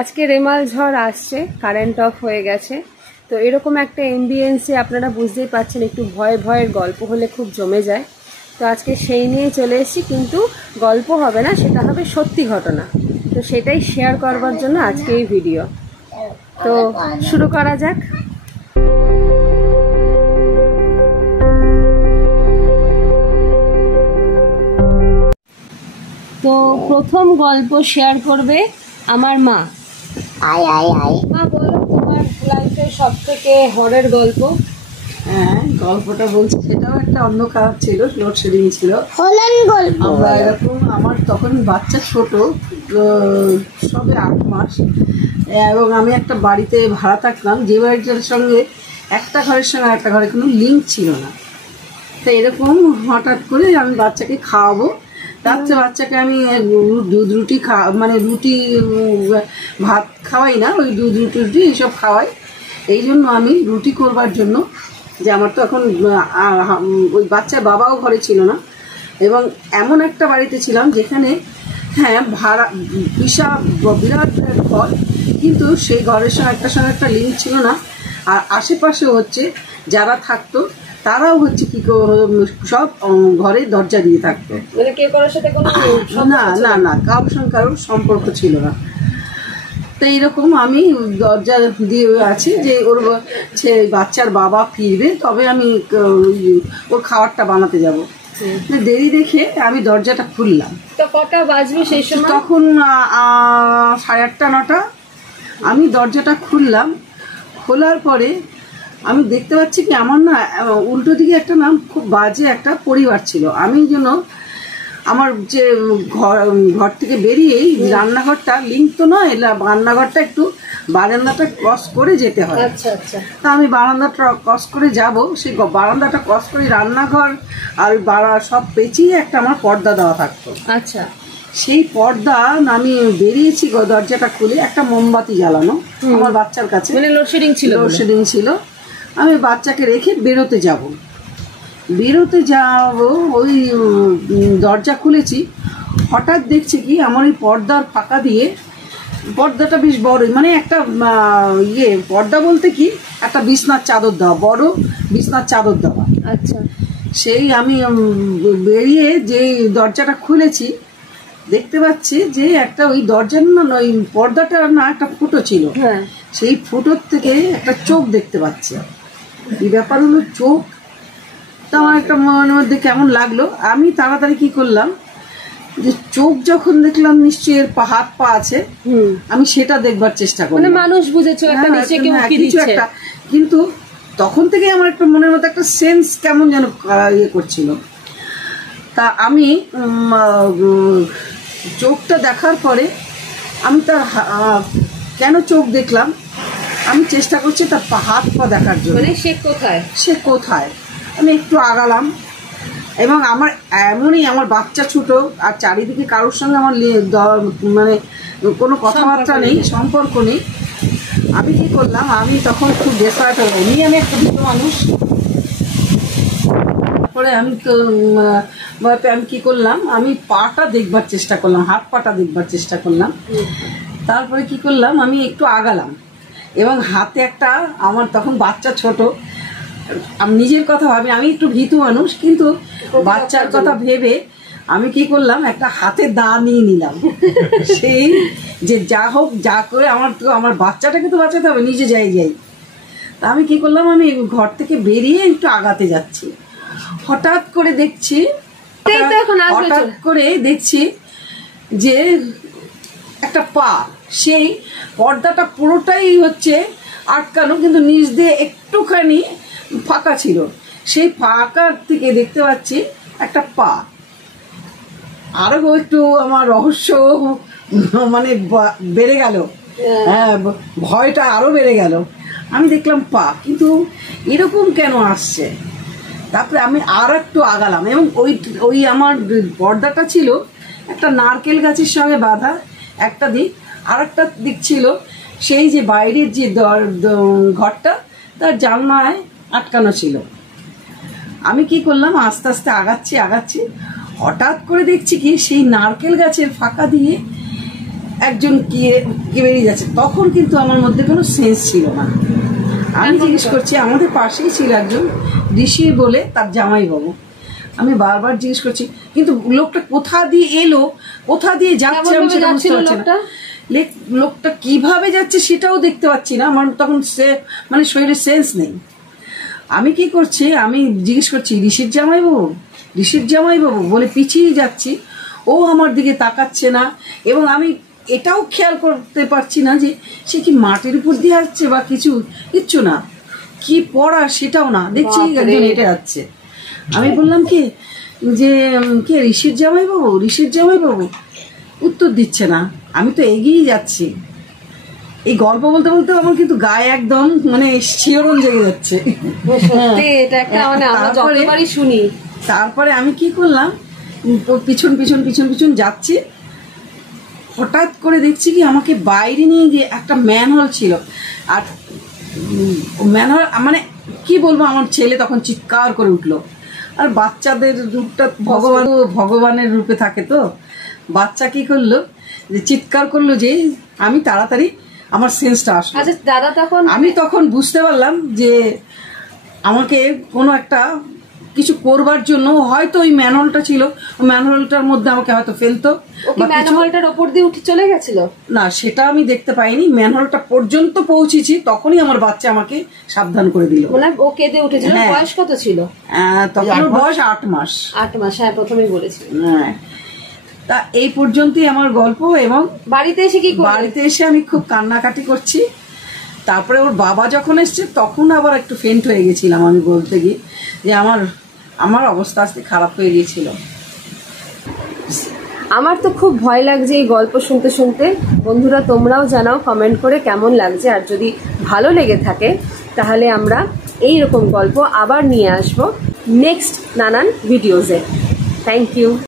আজকে রেমাল ঝড় আসছে, কারেন্ট অফ হয়ে গেছে। তো এরকম একটা এমবিএন্সে আপনারা বুঝতেই পারছেন একটু ভয় ভয়ের গল্প হলে খুব জমে যায়। তো আজকে সেই নিয়ে চলে এসেছি, কিন্তু গল্প হবে না, সেটা হবে সত্যি ঘটনা। তো সেটাই শেয়ার করবার জন্য আজকে এই ভিডিও। তো শুরু করা যাক। তো প্রথম গল্প শেয়ার করবে আমার মা। মা, বলো তোমার লাইফের সব থেকে হরের গল্প। হ্যাঁ, গল্পটা বলছি, সেটাও একটা অন্ধকার ছিল, লোডশেডিং ছিল। আমরা এরকম, আমার তখন বাচ্চা ছোট, সবে 8 মাস, এবং আমি একটা বাড়িতে ভাড়া থাকতাম, যে বাড়িটার সঙ্গে একটা ঘরের সঙ্গে একটা ঘরের কোনো লিঙ্ক ছিল না। তো এরকম হঠাৎ করে আমি বাচ্চাকে খাওয়াবো, বাচ্চাকে আমি দুধ রুটি মানে রুটি ভাত খাওয়াই না, ওই দুধ রুটি এইসব খাওয়াই। এই জন্য আমি রুটি করবার জন্য, যে আমার তো এখন ওই বাচ্চার বাবাও ঘরে ছিল না, এবং এমন একটা বাড়িতে ছিলাম যেখানে হ্যাঁ ভাড়া বিরাট ঘর, কিন্তু সেই ঘরের সঙ্গে একটা লিঙ্ক ছিল না। আর আশেপাশে হচ্ছে যারা থাকতো তারাও হচ্ছে কি সব ঘরে দরজা দিয়ে থাকতো, মানে কেউ কারোর সাথে কোনো না কারোর সঙ্গে কারোর সম্পর্ক ছিল না। তো এইরকম আমি দরজা দিয়ে আছি যে ওর বাচ্চার বাবা ফিরবে, তবে আমি ওর খাবারটা বানাতে যাব। দেরি দেখে আমি দরজাটা খুললাম। তো কটা বাজবে সেই সময়? তখন 8:30 9টা। আমি দরজাটা খুললাম, খোলার পরে আমি দেখতে পাচ্ছি কি আমার না উল্টো দিকে একটা না খুব বাজে একটা পরিবার ছিল। আমি যেন আমার যে ঘর থেকে বেরিয়েই রান্নাঘরটা লিঙ্ক তো নয়, রান্নাঘরটা একটু বারান্দাটা ক্রস করে যেতে হয়। আচ্ছা আচ্ছা। তা আমি বারান্দাটা ক্রস করে যাব, সেই বারান্দাটা ক্রস করে রান্নাঘর আর সব পেঁচিয়ে একটা আমার পর্দা দেওয়া থাকতো। আচ্ছা। সেই পর্দা আমি বেরিয়েছি, দরজাটা খুলে একটা মোমবাতি জ্বালানো আমার বাচ্চার কাছে, মানে লোডশেডিং ছিল। আমি বাচ্চাকে রেখে বেরোতে যাব, ওই দরজা খুলেছি, হঠাৎ দেখছি কি আমার ওই পর্দার ফাঁকা দিয়ে, পর্দাটা বেশ বড়, মানে একটা পর্দা বলতে কি একটা বিছনার চাদর দেওয়া, বড় বিছনার চাদর দেওয়া। আচ্ছা। সেই আমি বেরিয়ে যে দরজাটা খুলেছি, দেখতে পাচ্ছি যে একটা ওই দরজার না ওই পর্দাটা না একটা ফুটো ছিল, সেই ফুটোর থেকে একটা চোখ দেখতে পাচ্ছি। এই ব্যাপার হলো চোখ, তো আমার একটা মনের মধ্যে কেমন লাগলো। আমি তাড়াতাড়ি কি করলাম, যে চোখ যখন দেখলাম নিশ্চয়ই এর হাত পা আছে, আমি সেটা দেখবার চেষ্টা করলাম। মানুষ বুঝেছো একটা নিচে কেউ কি দিচ্ছে, কিন্তু তখন থেকে আমার একটা মনের মধ্যে একটা সেন্স কেমন যেন করছিল। তা আমি চোখটা দেখার পরে আমি তার কেন চোখ দেখলাম, আমি চেষ্টা করছি তার হাত পা দেখার জন্য। সে কোথায় আমি একটু আগালাম, এবং আমার এমনই আমার বাচ্চা ছোট, আর চারিদিকে কারোর সঙ্গে আমার মানে কোনো কথাবার্তা নেই, সম্পর্ক নেই। আমি কি করলাম, আমি তখন খুব ডেসপারেট হয়ে গেলাম, আমি একটা দুটো মানুষ পরে আমি কি করলাম, আমি পাটা দেখবার চেষ্টা করলাম, হাত পাটা দেখবার চেষ্টা করলাম। তারপরে কি করলাম, আমি একটু আগালাম, এবং হাতে একটা, আমার তখন বাচ্চা ছোট, আমি নিজের কথা ভাবি, আমি একটু ভীতু মানুষ, কিন্তু বাচ্চার কথা ভেবে আমি কি করলাম, একটা হাতে দা নিয়ে নিলাম। সেই যে যা হোক যা করে আমার বাচ্চাটাকে তো বাঁচাতে হবে, নিজে যাই। তা আমি কি করলাম, আমি ঘর থেকে বেরিয়ে একটু আগাতে যাচ্ছি, হঠাৎ করে দেখছি যে একটা পা, সেই পর্দাটা পুরোটাই হচ্ছে আটকানো, কিন্তু নিচ দিয়ে একটুখানি ফাঁকা ছিল, সেই ফাঁকার থেকে দেখতে পাচ্ছি একটা পা। আরো একটু আমার রহস্য মানে বেড়ে গেল, হ্যাঁ, ভয়টা আরো বেড়ে গেল। আমি দেখলাম পা, কিন্তু এরকম কেন আসছে। তারপরে আমি আর একটু আগালাম, এবং ওই আমার পর্দাটা ছিল একটা নারকেল গাছের সঙ্গে বাঁধা একটা দিক, আর একটা দিক ছিল সেই যে বাইরের যে ঘরটা, তার জানলায় আটকানো ছিল। আমি কি করলাম, আস্তে আস্তে আগাচ্ছি, হঠাৎ করে দেখছি কি সেই নারকেল গাছের ফাঁকা দিয়ে একজন কে বেরিয়ে যাচ্ছে, তখন কিন্তু আমার মধ্যে কোনো সেন্স ছিল না। আমি জিজ্ঞেস করছি, আমাদের পাশেই ছিল একজন ঋষি বলে, তার জামাইবাবু। আমি বারবার জিজ্ঞেস করছি, কিন্তু লোকটা কোথা দিয়ে এলো, কোথা দিয়ে যাচ্ছে আমি সেটা বুঝতে পারছি না। লোকটা কিভাবে যাচ্ছে সেটাও দেখতে পাচ্ছি না, আমার তখন মানে শরীরে সেন্স নেই। আমি কি করছি, আমি জিজ্ঞেস করছি ঋষির জামাইবাবু বলে পিছিয়ে যাচ্ছি। ও আমার দিকে তাকাচ্ছে না, এবং আমি এটাও খেয়াল করতে পারছি না যে সে কি মাটির উপর দিয়ে আসছে বা কিচ্ছু না, কি পড়া সেটাও না, দেখছি একজন হেঁটে যাচ্ছে। আমি বললাম কি যে কে ঋষির জামাইবাবু, উত্তর দিচ্ছে না। আমি তো এগিয়ে যাচ্ছি। এই গল্প বলতে বলতে আমার কিন্তু গায়ে একদম মানে শিহরণ জেগে যাচ্ছে। তারপরে আমি কি করলাম, পিছন যাচ্ছি। হঠাৎ করে দেখছি কি আমাকে বাইরে নিয়ে গিয়ে একটা ম্যানহোল ছিল, আর ম্যানহোল মানে কি বলবো, আমার ছেলে তখন চিৎকার করে উঠলো। আর বাচ্চাদের রূপটা ভগবানের রূপে থাকে, তো বাচ্চা কি করলো যে চিৎকার করলো, যে আমি তাড়াতাড়ি আমার সেন্সটা আসলো। দাদা আমি তখন বুঝতে পারলাম যে আমাকে কোনো একটা কিছু করবার জন্য হয়তো ওই ম্যানহোলটা ছিল, ওই ম্যানহোলটার মধ্যে আমাকে হয়তো ফেলতো। ম্যানহোলটার উপর দিয়ে উঠে চলে গেছিল না, সেটা আমি দেখতে পাইনি। ম্যানহোলটা পর্যন্ত পৌঁছেছি, তখনই আমার বাচ্চা আমাকে সাবধান করে দিল। মানে ও কেঁদে উঠেছিল। বয়স কত ছিল তখন? বয়স 8 মাস। 8 মাস, হ্যাঁ প্রথমেই বলেছি। হ্যাঁ, তা এই পর্যন্তই আমার গল্প। এবং বাড়িতে এসে আমি খুব কান্নাকাটি করছি। তারপরে ওর বাবা যখন এসছে, তখন আবার একটু ফেন্ট হয়ে গেছিলাম আমি, বলতে গিয়ে যে আমার অবস্থা আজকে খারাপ হয়ে গিয়েছিল। আমার তো খুব ভয় লাগছে এই গল্প শুনতে শুনতে। বন্ধুরা তোমরাও জানাও কমেন্ট করে কেমন লাগছে, আর যদি ভালো লেগে থাকে তাহলে আমরা এই রকম গল্প আবার নিয়ে আসবো নেক্সট নানান ভিডিওজে। Thank you.